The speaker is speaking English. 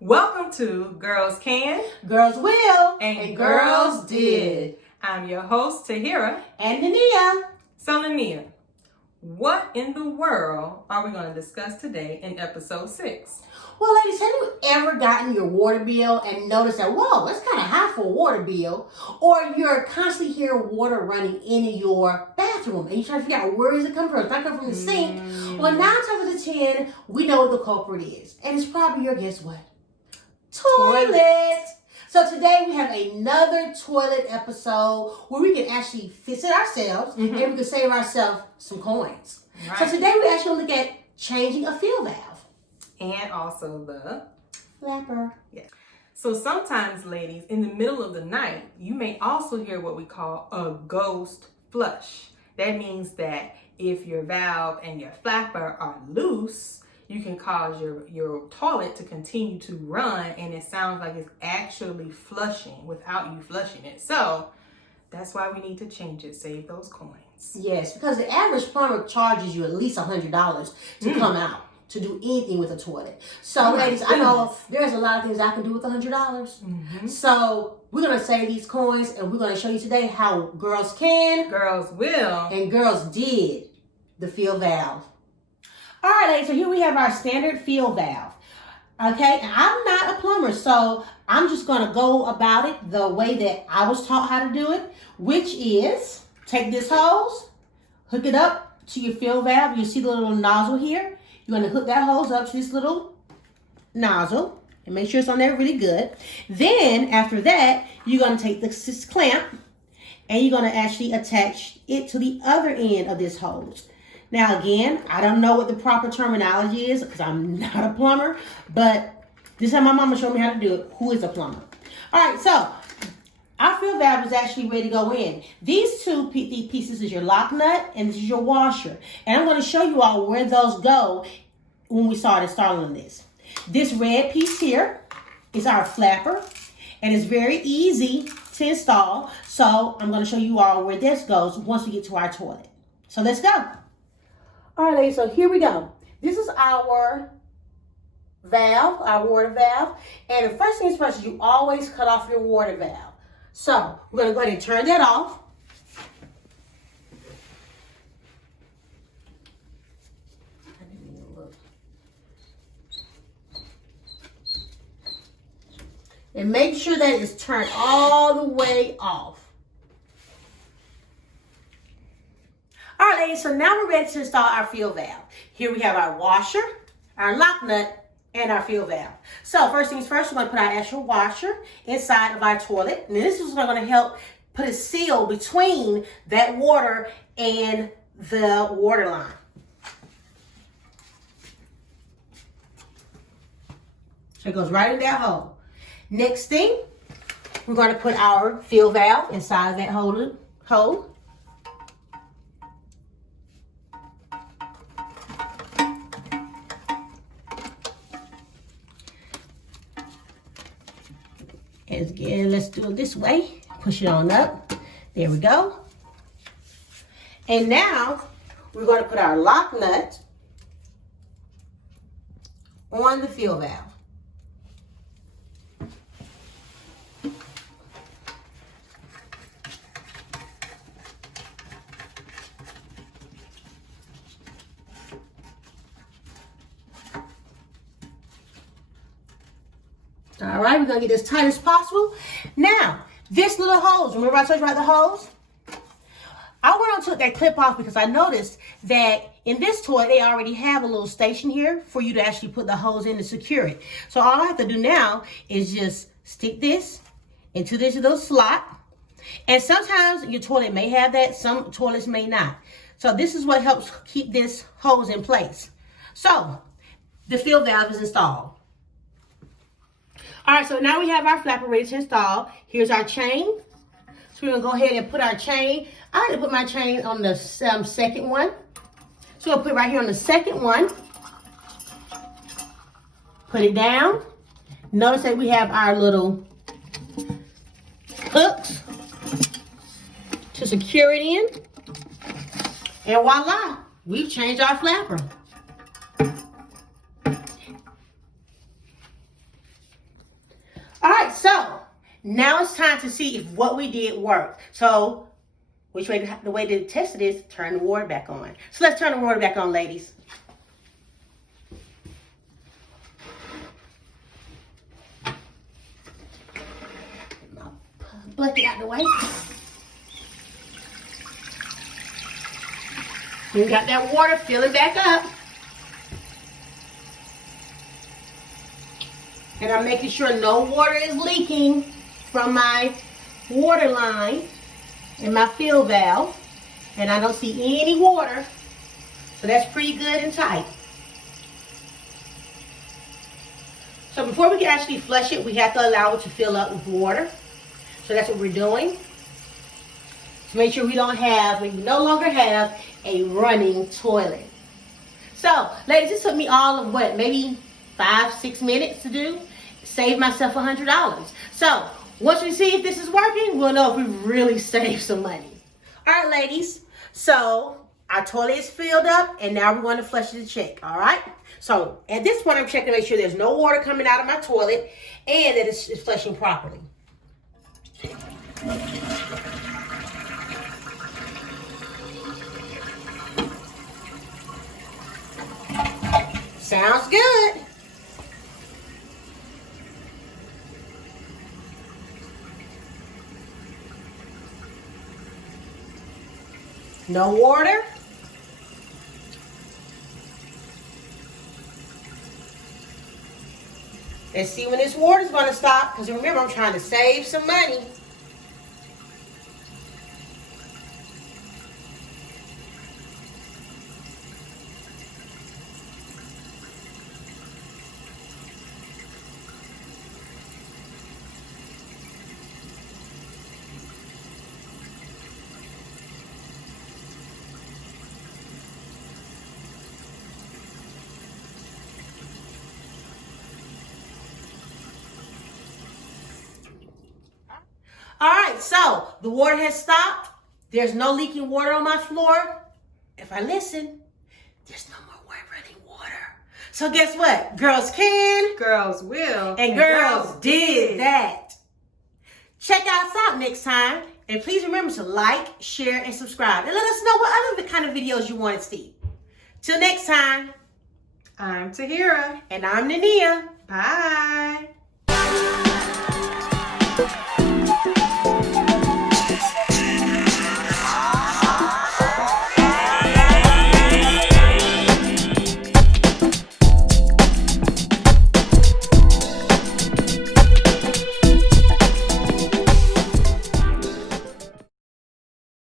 Welcome to Girls Can, Girls Will, and Girls Did. I'm your host, Tahira. And Nania. So, Nania, what in the world are we going to discuss today in episode 6? Well, ladies, have you ever gotten your water bill and noticed that, whoa, that's kind of high for a water bill? Or you're constantly hearing water running in your bathroom and you're trying to figure out where is it coming from? It's not coming from the sink. Well, 9 times out of 10, we know what the culprit is. And it's probably your, guess what? Toilet. So today we have another toilet episode where we can actually fix it ourselves and we can save ourselves some coins. Right. So today we actually look at changing a fill valve. And also the flapper. Yes. So sometimes, ladies, in the middle of the night, you may also hear what we call a ghost flush. That means that if your valve and your flapper are loose, you can cause your toilet to continue to run and it sounds like it's actually flushing without you flushing it. So that's why we need to change it, save those coins. Yes, because the average plumber charges you at least $100 to come out to do anything with a toilet. So ladies, I know there's a lot of things I can do with $100. So we're going to save these coins and we're going to show you today how girls can, girls will, and girls did the fill valve. All right, ladies, so here we have our standard fill valve. Okay, and I'm not a plumber, so I'm just going to go about it the way that I was taught how to do it, which is take this hose, hook it up to your fill valve. You see the little nozzle here? You're going to hook that hose up to this little nozzle and make sure it's on there really good. Then, after that, you're going to take this clamp and you're going to actually attach it to the other end of this hose. Now, again, I don't know what the proper terminology is because I'm not a plumber, but this is how my mama showed me how to do it, who is a plumber. All right, so our fill valve is actually ready to go in. These two pieces is your lock nut and this is your washer. And I'm going to show you all where those go when we start installing this. This red piece here is our flapper and it's very easy to install. So I'm going to show you all where this goes once we get to our toilet. So let's go. All right, ladies, so here we go. This is our valve, our water valve. And the first things first is you always cut off your water valve. So we're going to go ahead and turn that off. And make sure that it's turned all the way off. All right, ladies, so now we're ready to install our fill valve. Here we have our washer, our lock nut, and our fill valve. So first things first, we're going to put our actual washer inside of our toilet. And this is going to help put a seal between that water and the water line. So it goes right in that hole. Next thing, we're going to put our fill valve inside of that hole. And again, let's do it this way. Push it on up. There we go. And now we're going to put our lock nut on the fill valve. All right, we're going to get as tight as possible. Now, this little hose, remember I told you about the hose? I went on took that clip off because I noticed that in this toy, they already have a little station here for you to actually put the hose in to secure it. So all I have to do now is just stick this into this little slot. And sometimes your toilet may have that, some toilets may not. So this is what helps keep this hose in place. So the fill valve is installed. All right, so now we have our flapper ready to install. Here's our chain. So we're gonna go ahead and put our chain. I had to put my chain on the second one. So we'll put it right here on the second one. Put it down. Notice that we have our little hooks to secure it in. And voila, we've changed our flapper. time to see if what we did worked. So, the way to test it is turn the water back on. So let's turn the water back on, ladies. Bucket out the way. We got that water filling back up. And I'm making sure no water is leaking from my water line and my fill valve. And I don't see any water. So that's pretty good and tight. So before we can actually flush it, we have to allow it to fill up with water. So that's what we're doing. To make sure we no longer have a running toilet. So, ladies, it took me all of maybe 5-6 minutes to do. Saved myself $100. So, once we see if this is working, we'll know if we really saved some money. All right, ladies. So, our toilet is filled up, and now we're going to flush it to check, all right? So, at this point, I'm checking to make sure there's no water coming out of my toilet and that it's flushing properly. Sounds good. No water. Let's see when this water's going to stop, because remember, I'm trying to save some money. All right, so the water has stopped. There's no leaking water on my floor. If I listen, there's no more running water. So guess what? Girls can. Girls will. And girls did that. Check us out next time. And please remember to like, share, and subscribe. And let us know what other kind of videos you want to see. Till next time. I'm Tahira. And I'm Nania. Bye.